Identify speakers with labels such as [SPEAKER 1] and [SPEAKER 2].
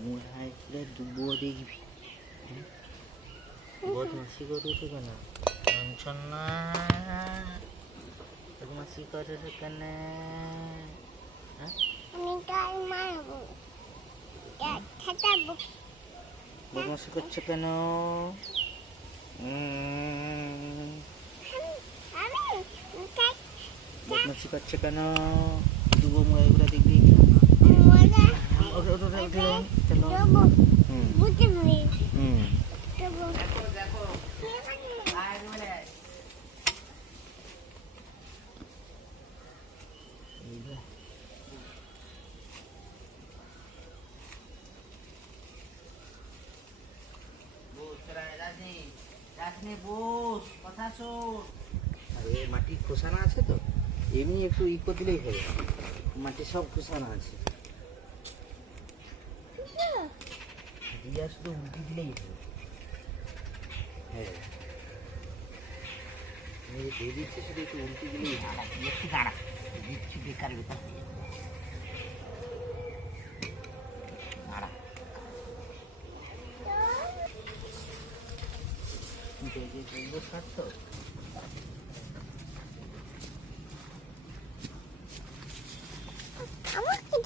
[SPEAKER 1] মুড়ায় করে ডুবো দেখবি? বদমাসি করে কেন না বদমাসি করে কেন করছে কেন বদমাসি করছে কেন ডুবো মুড়ায় করে দেখবি আরে মাটি খোসানো আছে তো? এমনি একটু ই করে দিলেই হয়ে যাবে। মাটি সব খোসানো আছে। দিয়া শুধু উল্টি দিলেই হবে। হ্যাঁ। দিচ্ছি শুধু একটু উল্টি দিলেই হবে। একটু দাঁড়া। দিচ্ছি বেকার বেকার। হয়ে যাবে জৈব সার তো
[SPEAKER 2] আমার কি